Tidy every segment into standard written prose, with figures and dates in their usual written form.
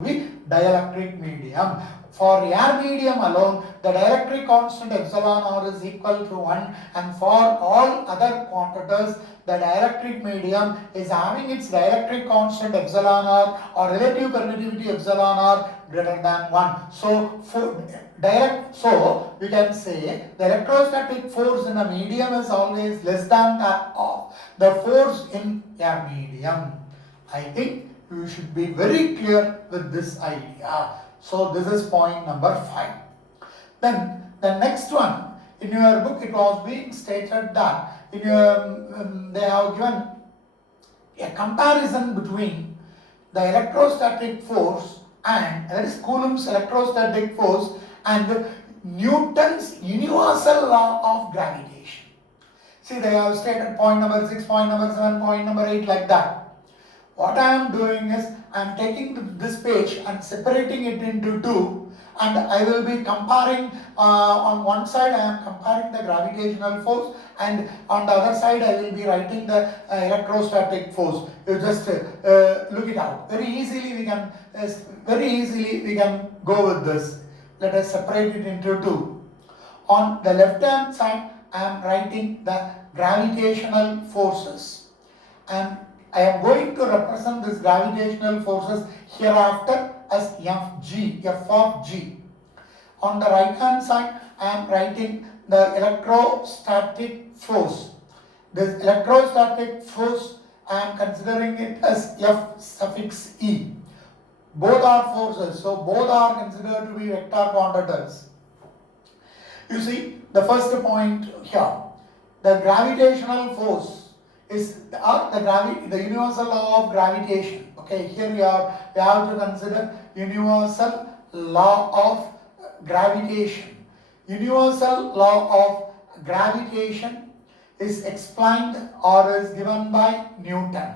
dielectric medium. For air medium alone, the dielectric constant epsilon r is equal to 1, and for all other quantities, the dielectric medium is having its dielectric constant epsilon r or relative permittivity epsilon r greater than 1. So we can say the electrostatic force in a medium is always less than that of the force in a medium. I think you should be very clear with this idea. So this is point number 5. Then the next one, in your book it was being stated that in your, they have given a comparison between the electrostatic force, and that is Coulomb's electrostatic force, and Newton's universal law of gravitation. See, they have stated point number 6, point number 7, point number 8 like that. What I am doing is I am taking this page and separating it into two, and I will be comparing on one side I am comparing the gravitational force, and on the other side I will be writing the electrostatic force. You just look it out. Very easily we can go with this. Let us separate it into two. On the left hand side I am writing the gravitational forces, and I am going to represent this gravitational forces hereafter as F of G. On the right hand side, I am writing the electrostatic force. This electrostatic force, I am considering it as F suffix E. Both are forces, so both are considered to be vector quantities. You see, the first point here, the gravitational force is the universal law of gravitation. Okay, here we have to consider universal law of gravitation. Universal law of gravitation is explained or is given by Newton.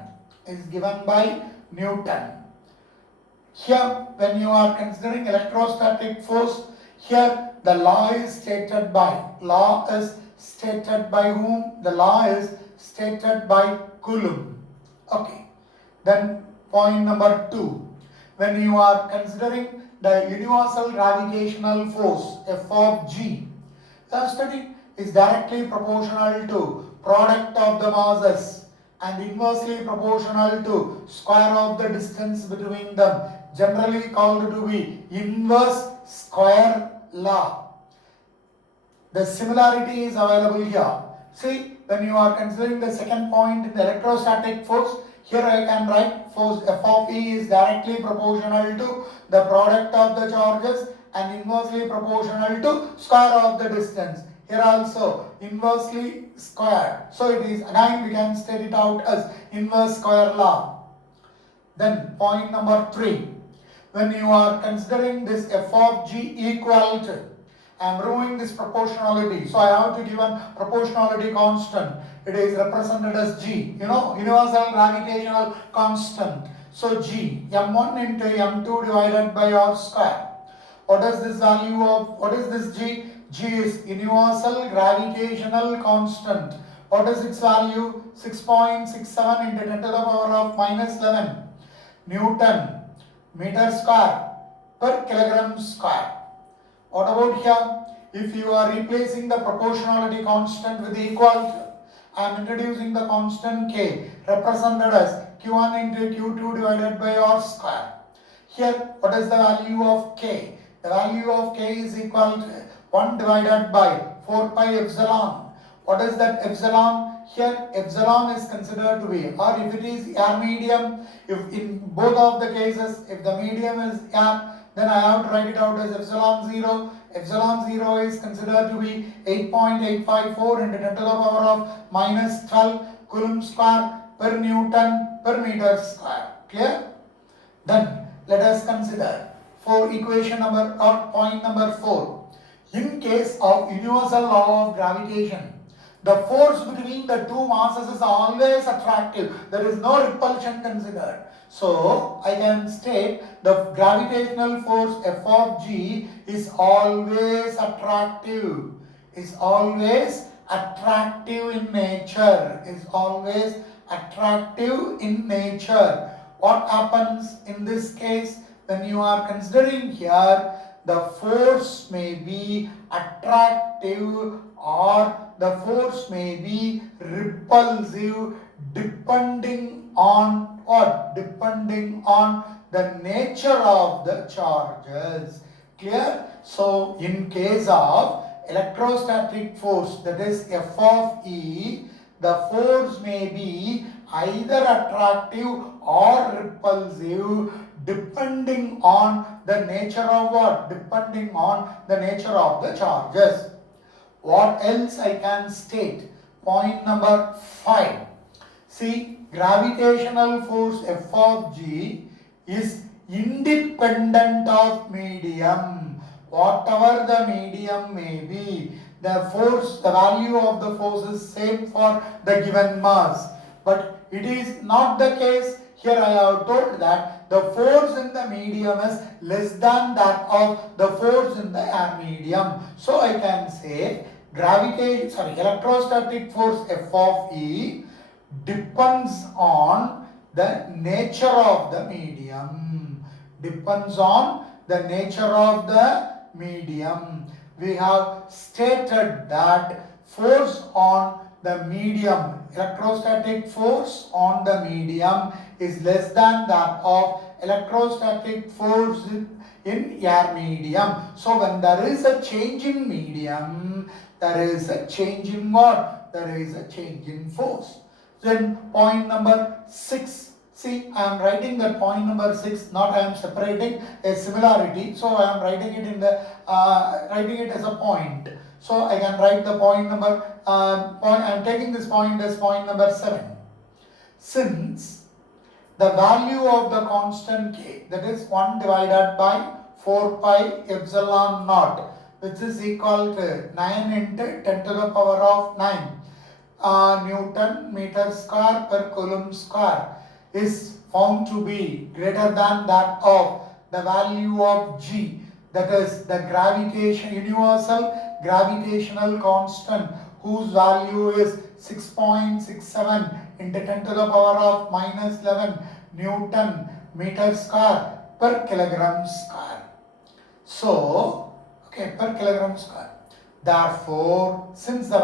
Here, when you are considering electrostatic force, here the law is stated by whom? The law is stated by Coulomb. Okay. Then point number 2. When you are considering the universal gravitational force F of G, the study is directly proportional to product of the masses and inversely proportional to square of the distance between them, generally called to be inverse square law. The similarity is available here. See, when you are considering the second point in the electrostatic force, here I can write force F of E is directly proportional to the product of the charges and inversely proportional to square of the distance. Here also inversely squared. So it is, again we can state it out as inverse square law. Then point number 3. When you are considering this F of G equal to, I am removing this proportionality, so I have to give a proportionality constant. It is represented as G, universal gravitational constant. So G, m1 into m2 divided by r square. What is this value of, what is this G? G is universal gravitational constant. What is its value? 6.67 into 10 to the power of minus 11 Newton meter square per kilogram square. What about here? If you are replacing the proportionality constant with the equal to, I am introducing the constant K, represented as Q1 into Q2 divided by R square. Here, what is the value of K? The value of K is equal to 1 divided by 4 pi epsilon. What is that epsilon? Here, epsilon is considered to be, or if it is air medium, if in both of the cases, if the medium is air, then I have to write it out as epsilon 0. Epsilon 0 is considered to be 8.854 into 10 to the power of minus 12 coulomb square per Newton per meter square. Clear? Then let us consider for equation number or point number 4. In case of universal law of gravitation, the force between the two masses is always attractive. There is no repulsion considered. So I can state the gravitational force F of G is always attractive. Is always attractive in nature. Is always attractive in nature. What happens in this case? when you are considering here, the force may be attractive or the force may be repulsive depending on what? Depending on the nature of the charges. Clear? So in case of electrostatic force, that is F of E, the force may be either attractive or repulsive depending on the nature of what? Depending on the nature of the charges. What else I can state? Point number 5. See, gravitational force F of G is independent of medium. Whatever the medium may be, the force, the value of the force is same for the given mass. But it is not the case. Here I have told that the force in the medium is less than that of the force in the air medium. So I can say electrostatic force F of E depends on the nature of the medium. Depends on the nature of the medium. We have stated that force on the medium, electrostatic force on the medium is less than that of electrostatic force in air medium. So when there is a change in medium, there is a change in what? There is a change in force. Then point number 6. See, I am writing that point number 6, not I am separating a similarity. So I am writing it in the writing it as a point. So I can write the point number I am taking this point as point number 7. Since the value of the constant k, that is 1 divided by 4 pi epsilon naught, which is equal to 9 into 10 to the power of 9 Newton meter square per coulomb square is found to be greater than that of the value of G, that is the universal gravitational constant, whose value is 6.67 into 10 to the power of minus 11 Newton meter square per kilogram square. So, okay, per kilogram square. Therefore, since the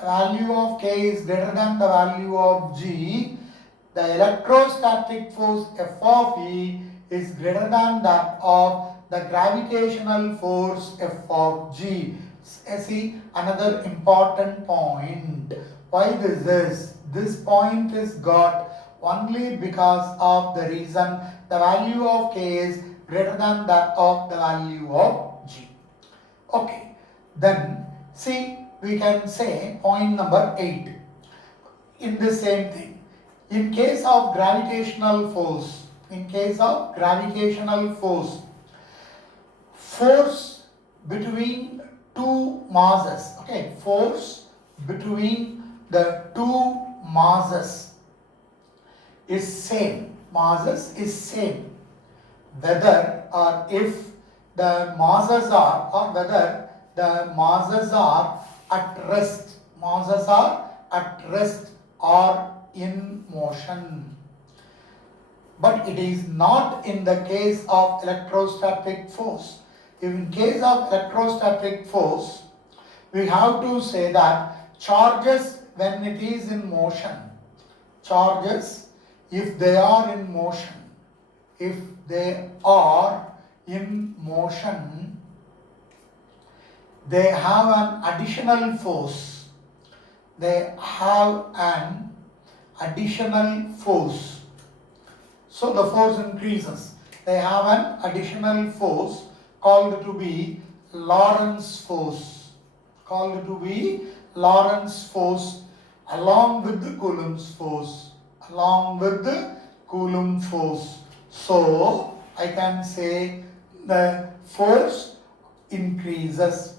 value of K is greater than the value of G, the electrostatic force F of E is greater than that of the gravitational force F of G. See, another important point. Why this is? This point is got only because of the reason the value of K is greater than that of the value of G. Okay, then see, we can say point number 8 in the same thing. In case of gravitational force, force between two masses, okay, force between the two masses is same, whether or if the masses are, or whether the masses are at rest, or in motion. But it is not in the case of electrostatic force. In case of electrostatic force, we have to say that charges, when it is in motion, charges, if they are in motion, they have an additional force. So the force increases. They have an additional force called to be Lorentz force. Along with the Coulomb force. So I can say the force increases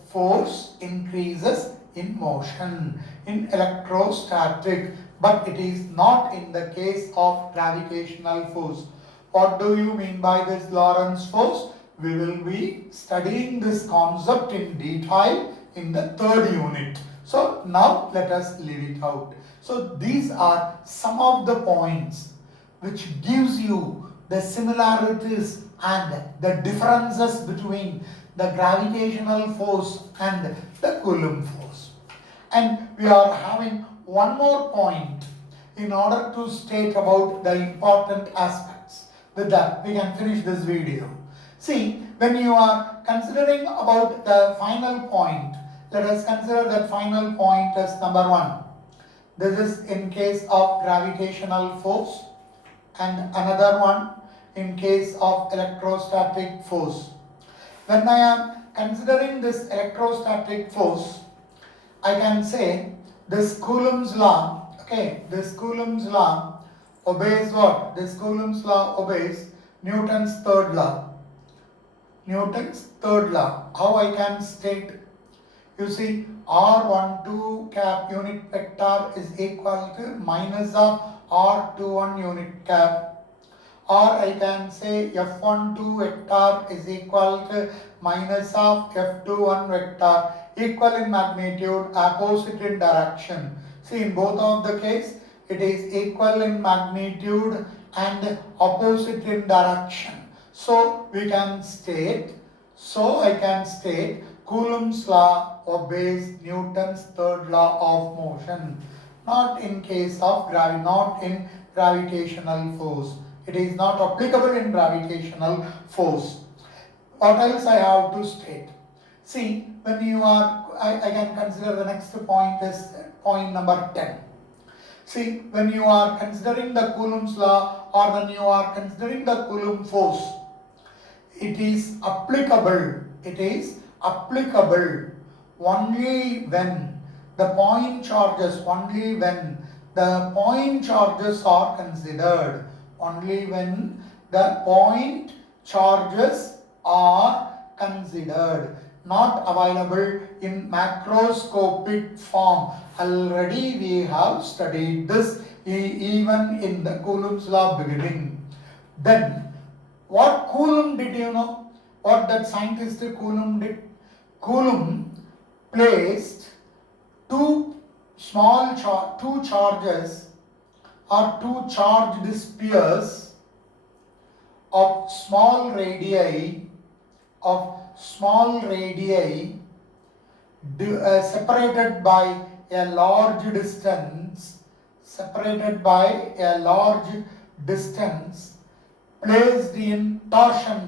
in motion in electrostatic, but it is not in the case of gravitational force. What do you mean by this Lorentz force? We will be studying this concept in detail in the 3rd unit. So now let us leave it out. So these are some of the points which gives you the similarities and the differences between the gravitational force and the Coulomb force. And we are having one more point in order to state about the important aspects. With that, we can finish this video. See, when you are considering about the final point, let us consider that final point as number 1. This is in case of gravitational force, and another one in case of electrostatic force. When I am considering this electrostatic force, I can say this Coulomb's law, okay, this Coulomb's law obeys what? This Coulomb's law obeys Newton's third law. Newton's third law. How I can state? You see, R12 cap unit vector is equal to minus of R21 unit cap, or I can say F12 vector is equal to minus of F21 vector, equal in magnitude, opposite in direction. See, in both of the case, it is equal in magnitude and opposite in direction. So we can state, I can state Coulomb's law obeys Newton's third law of motion, not in case of not in gravitational force. It is not applicable in gravitational force. What else I have to state? See, when you are, I can consider the next point is point number 10. See, when you are considering the Coulomb's law, or when you are considering the Coulomb force, it is applicable only when the point charges, are considered, only when the point charges are considered, not available in macroscopic form. Already we have studied this even in the Coulomb's law beginning. Then what Coulomb did, you know? What that scientist Coulomb did? Coulomb placed two charges or two charged spheres of small radii separated by a large distance, placed in torsion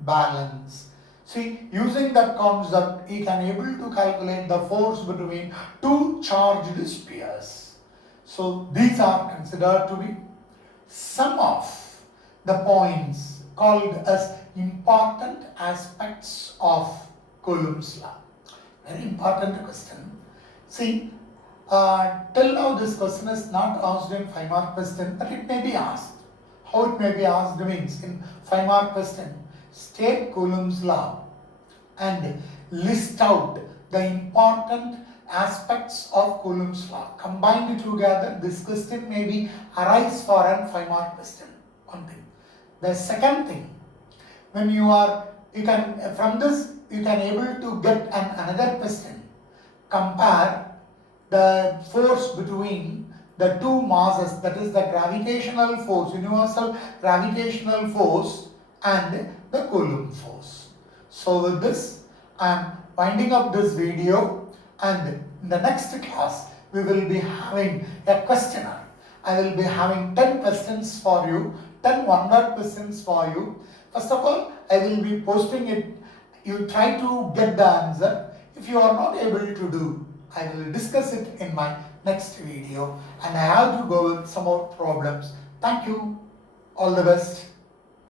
balance. See, using that concept, he can able to calculate the force between two charged spheres. So these are considered to be some of the points called as important aspects of Coulomb's law. Very important question. See, till now this question is not asked in 5-mark question, but it may be asked. How it may be asked means, in 5-mark question, state Coulomb's law and list out the important aspects of Coulomb's law. Combined together, this question may be arise for a 5-mark question. One thing. The second thing, when from this you can able to get another question. Compare the force between the two masses, that is the gravitational force, universal gravitational force, and the Coulomb force. So with this, I am winding up this video, and in the next class we will be having a questionnaire. I will be having 10 questions for you, 10 one-word questions for you. First of all, I will be posting it. You try to get the answer. If you are not able to do, I will discuss it in my next video, and I have to go with some more problems. Thank you. All the best.